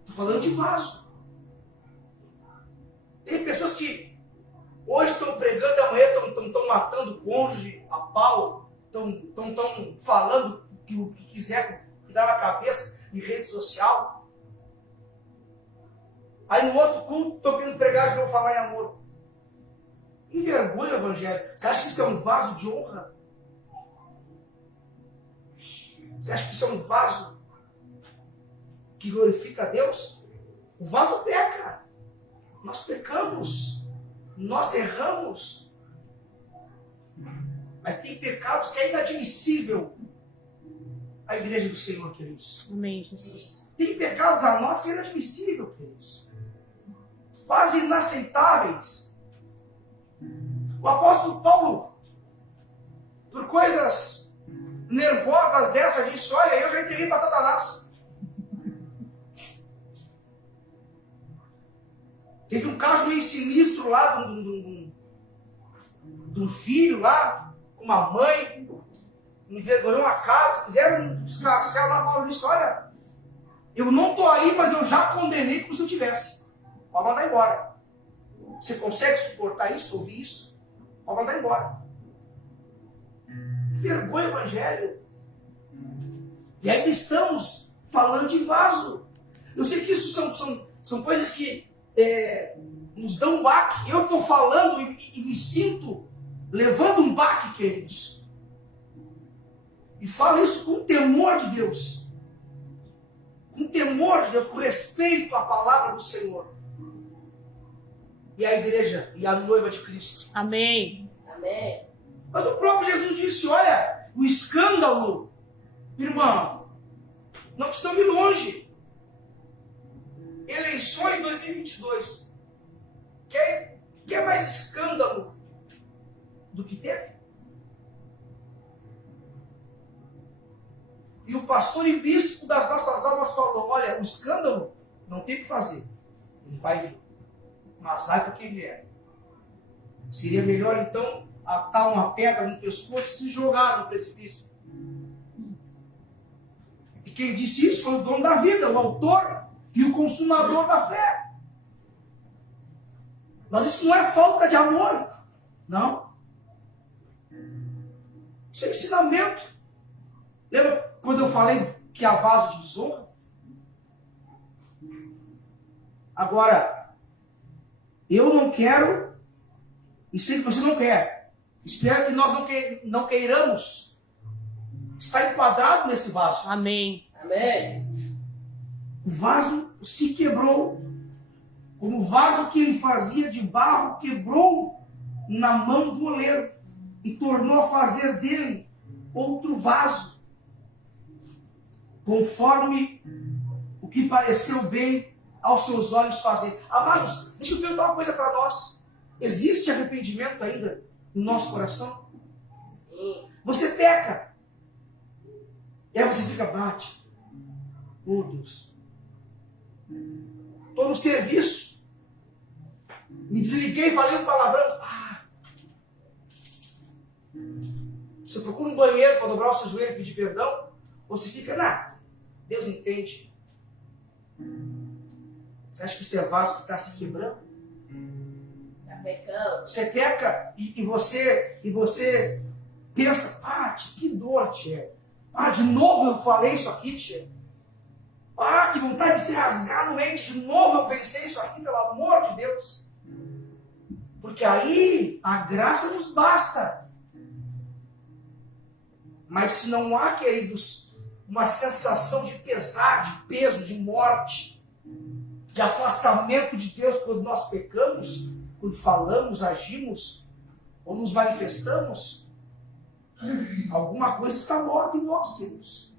Estou falando de vaso. Tem pessoas que hoje estão pregando, amanhã estão matando o cônjuge a pau, estão falando o que quiser, o que dá na cabeça em rede social. Aí no outro culto estão querendo pregar de novo, falar em amor. Envergonha o Evangelho. Você acha que isso é um vaso de honra? Você acha que isso é um vaso que glorifica a Deus, o vaso peca. Nós pecamos. Nós erramos. Mas tem pecados que é inadmissível a igreja do Senhor, queridos. Amém, Jesus. Tem pecados a nós que é inadmissível, queridos. Quase inaceitáveis. O apóstolo Paulo, por coisas nervosas dessa, disse, olha, eu já entreguei para Satanás. Teve um caso meio sinistro lá de um filho lá, com uma mãe, envergonhou a casa, fizeram um desgraçado lá. Paulo disse, olha, eu não estou aí, mas eu já condenei como se eu tivesse. Pode mandar embora. Você consegue suportar isso, ouvir isso? Pode mandar embora. Vergonha o evangelho. E ainda estamos falando de vaso. Eu sei que isso são coisas que nos dão um baque. Eu estou falando e me sinto levando um baque, queridos. E falo isso com temor de Deus. Com temor de Deus, com respeito à palavra do Senhor. E a igreja e a noiva de Cristo. Amém. Amém. Mas o próprio Jesus disse, olha, o escândalo, irmão, não precisamos ir longe. Eleições 2022. Quer mais escândalo do que teve? E o pastor e bispo das nossas almas falou, olha, o escândalo não tem o que fazer. Ele vai vir. Mas sai para quem vier. Seria melhor então atar uma pedra no pescoço e se jogar no precipício. E quem disse isso foi o dono da vida, o autor e o consumador da fé. Mas isso não é falta de amor. Não. Isso é ensinamento. Lembra quando eu falei que há vaso de desonra? Agora, eu não quero, e sei que você não quer. Espero que nós não queiramos estar enquadrado nesse vaso. Amém. Amém. O vaso se quebrou. Como o vaso que ele fazia de barro quebrou na mão do oleiro e tornou a fazer dele outro vaso, conforme o que pareceu bem aos seus olhos fazer. Amados, deixa eu perguntar uma coisa para nós. Existe arrependimento ainda no nosso coração? Sim. Você peca. E aí você fica, bate. Oh Deus. Estou no serviço. Me desliguei e falei um palavrão. Você procura um banheiro para dobrar o seu joelho e pedir perdão? Ou você fica, Deus entende. Você acha que isso é vaso que está se quebrando? Está pecando. Você peca e você pensa, que dor, tia. De novo eu falei isso aqui, tia. Que vontade de se rasgar no meio. De novo eu pensei isso aqui, pelo amor de Deus. Porque aí a graça nos basta. Mas se não há, queridos, uma sensação de pesar, de peso, de morte, de afastamento de Deus quando nós pecamos, quando falamos, agimos ou nos manifestamos, alguma coisa está morta em nós, queridos.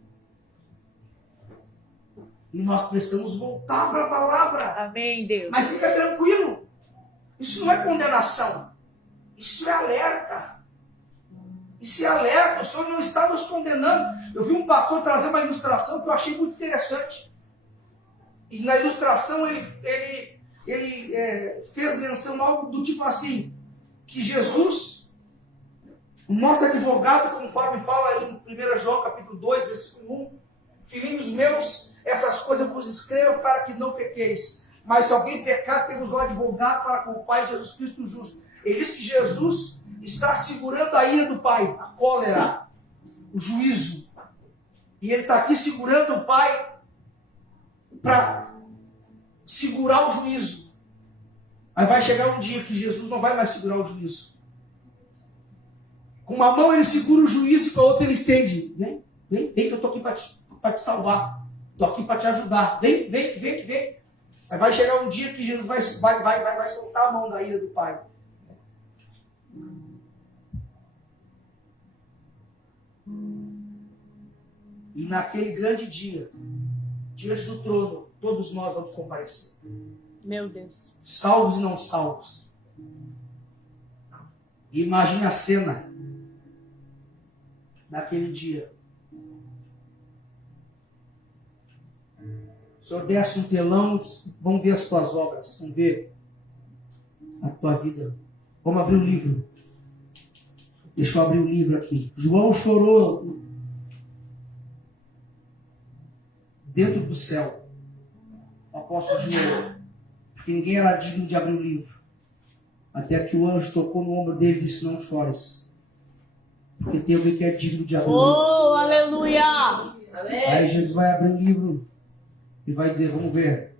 E nós precisamos voltar para a palavra. Amém, Deus. Mas fica tranquilo. Isso não é condenação. Isso é alerta. Isso é alerta. O Senhor não está nos condenando. Eu vi um pastor trazer uma ilustração que eu achei muito interessante. E na ilustração ele fez menção algo do tipo assim, que Jesus, o nosso advogado, conforme fala em 1 João capítulo 2, versículo 1, filhinhos meus, essas coisas eu vos escrevo para que não pequeis. Mas se alguém pecar, temos um advogado para com o Pai, Jesus Cristo justo. Ele diz que Jesus está segurando a ira do Pai, a cólera, o juízo. E ele está aqui segurando o Pai para segurar o juízo. Mas vai chegar um dia que Jesus não vai mais segurar o juízo. Com uma mão ele segura o juízo e com a outra ele estende. Vem que eu estou aqui para te salvar. Estou aqui para te ajudar. Vem, vem, vem, vem. Aí vai chegar um dia que Jesus vai soltar a mão da ira do Pai. E naquele grande dia, diante do trono, todos nós vamos comparecer. Meu Deus. Salvos e não salvos. E imagine a cena naquele dia. O Senhor desce um telão e diz, vamos ver as tuas obras, vamos ver a tua vida. Vamos abrir o livro. Deixa eu abrir o livro aqui. João chorou dentro do céu. O apóstolo João. Porque ninguém era digno de abrir o livro. Até que o anjo tocou no ombro dele e disse, não chores. Porque tem alguém que é digno de abrir o livro. Oh, aleluia! Amém. Aí Jesus vai abrir o livro e vai dizer, vamos ver.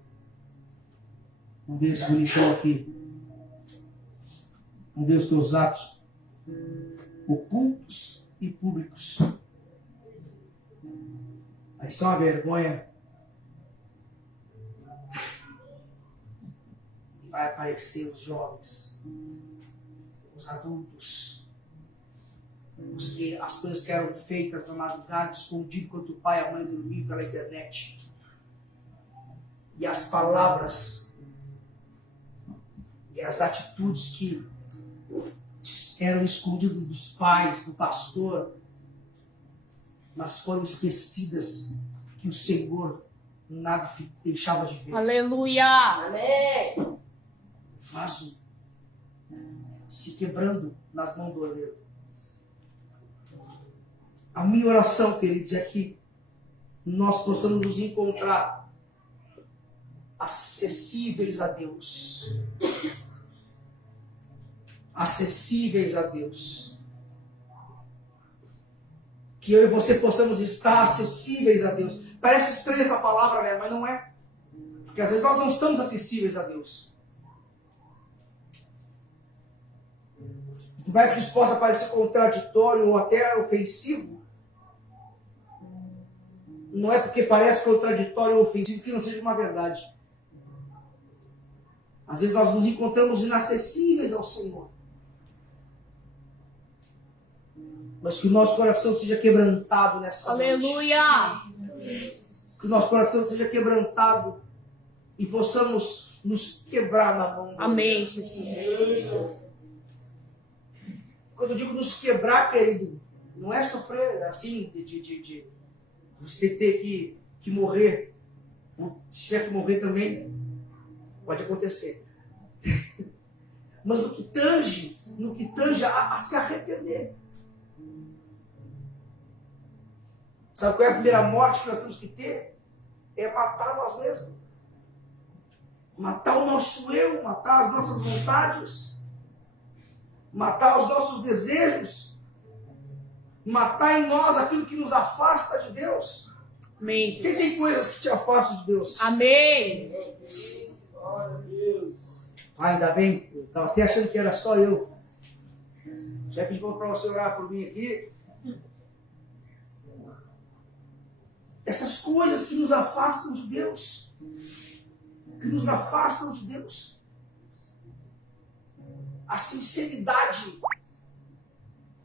Vamos ver esse bonitão aqui. Vamos ver os teus atos ocultos e públicos. Aí são uma vergonha. E vai aparecer os jovens, os adultos, as coisas que eram feitas na madrugada, escondido enquanto o pai e a mãe dormiam pela internet. E as palavras e as atitudes que eram escondidas dos pais, do pastor, mas foram esquecidas, que o Senhor nada deixava de ver. Aleluia! Amém. O vaso se quebrando nas mãos do oleiro. A minha oração, queridos, é que nós possamos nos encontrar acessíveis a Deus. Acessíveis a Deus. Que eu e você possamos estar acessíveis a Deus. Parece estranha essa palavra, né? Mas não é. Porque às vezes nós não estamos acessíveis a Deus. Por mais que isso possa parecer contraditório ou até ofensivo, não é porque parece contraditório ou ofensivo que não seja uma verdade. Às vezes nós nos encontramos inacessíveis ao Senhor. Mas que o nosso coração seja quebrantado nessa noite. Aleluia! Que o nosso coração seja quebrantado e possamos nos quebrar na mão. Amém, Jesus. Quando eu digo nos quebrar, querido, não é sofrer assim, de você ter que morrer. Se tiver que morrer também, pode acontecer. Mas no que tange a se arrepender. Sabe qual é a primeira morte que nós temos que ter? É matar nós mesmos. Matar o nosso eu, matar as nossas vontades, matar os nossos desejos, matar em nós aquilo que nos afasta de Deus. Amém, Quem Jesus. tem coisas que te afastam de Deus? Amém. Ainda bem, eu estava até achando que era só eu. Já pedi para você orar por mim aqui. Essas coisas que nos afastam de Deus. Que nos afastam de Deus. A sinceridade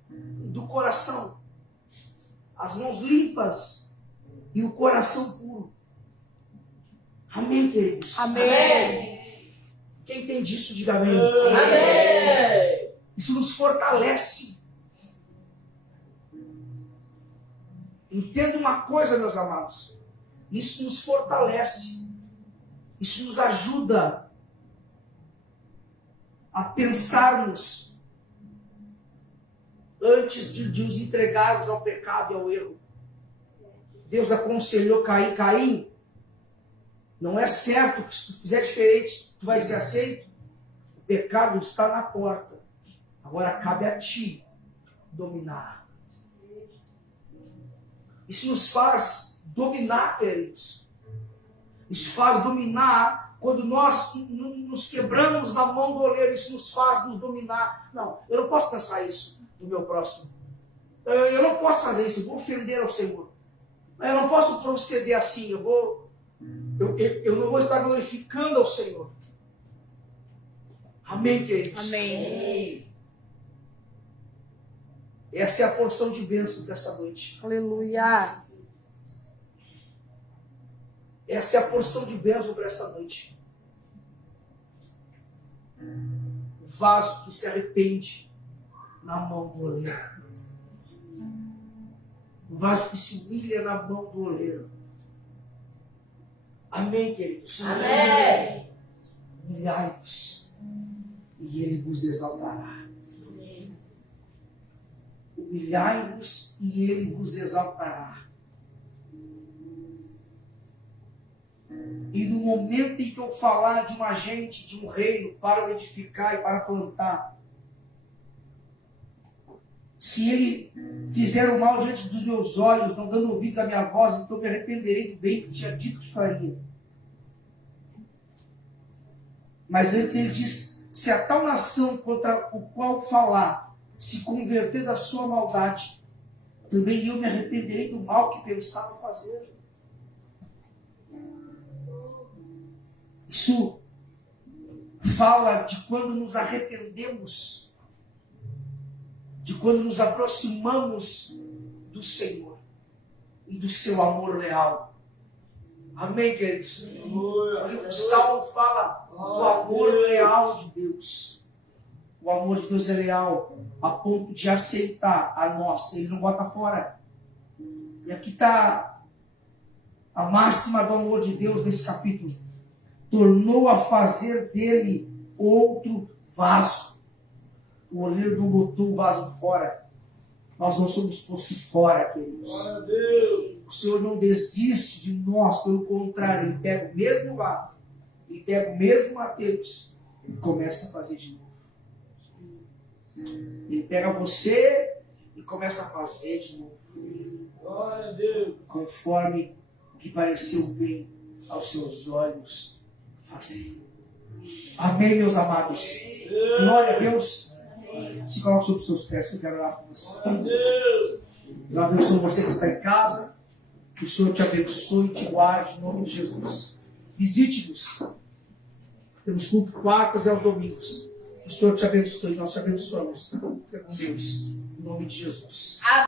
do coração. As mãos limpas e o coração puro. Amém, queridos? Amém. Quem tem disso, diga amém. Amém. Isso nos fortalece. Entenda uma coisa, meus amados. Isso nos fortalece. Isso nos ajuda a pensarmos antes de nos entregarmos ao pecado e ao erro. Deus aconselhou Caim. Caim, não é certo que se tu fizer diferente, tu vai ser aceito. O pecado está na porta. Agora cabe a ti dominar. Isso nos faz dominar, queridos. Isso faz dominar quando nós nos quebramos na mão do oleiro. Isso nos faz nos dominar. Não, eu não posso pensar isso do meu próximo. Eu não posso fazer isso, eu vou ofender ao Senhor. Mas eu não posso proceder assim. Eu não vou estar glorificando ao Senhor. Amém, queridos? Amém. Essa é a porção de bênção dessa noite. Aleluia. Essa é a porção de bênção para essa noite. O vaso que se arrepende na mão do oleiro. O vaso que se humilha na mão do oleiro. Amém, queridos? Amém. Humilhai-vos e ele vos exaltará. Humilhai-vos e ele vos exaltará. E no momento em que eu falar de um agente, de um reino, para o edificar e para plantar, se ele fizer o mal diante dos meus olhos, não dando ouvidos à minha voz, então me arrependerei do bem que tinha dito que faria. Mas antes ele diz, se a tal nação contra o qual falar se converter da sua maldade, também eu me arrependerei do mal que pensava fazer. Isso fala de quando nos arrependemos, de quando nos aproximamos do Senhor e do seu amor leal. Amém, queridos? O Salmo fala do amor leal de Deus. O amor de Deus é leal a ponto de aceitar a nossa, ele não bota fora. E aqui está a máxima do amor de Deus nesse capítulo. Tornou a fazer dele outro vaso. O oleiro não botou o vaso fora. Nós não somos postos fora, queridos. O Senhor não desiste de nós, pelo contrário, ele pega o mesmo vaso, ele pega o mesmo Mateus e começa a fazer de novo. Ele pega você e começa a fazer de novo. Glória a Deus. Conforme o que pareceu bem aos seus olhos fazer. Amém, meus amados. Glória a Deus. Se coloque sobre os seus pés que eu quero orar com você. Eu abençoo você que está em casa. Que o Senhor te abençoe e te guarde em nome de Jesus. Visite-nos. Temos culto quartas e aos domingos. Que o Senhor te abençoe. Nós te abençoamos. Fica com Deus. Em nome de Jesus.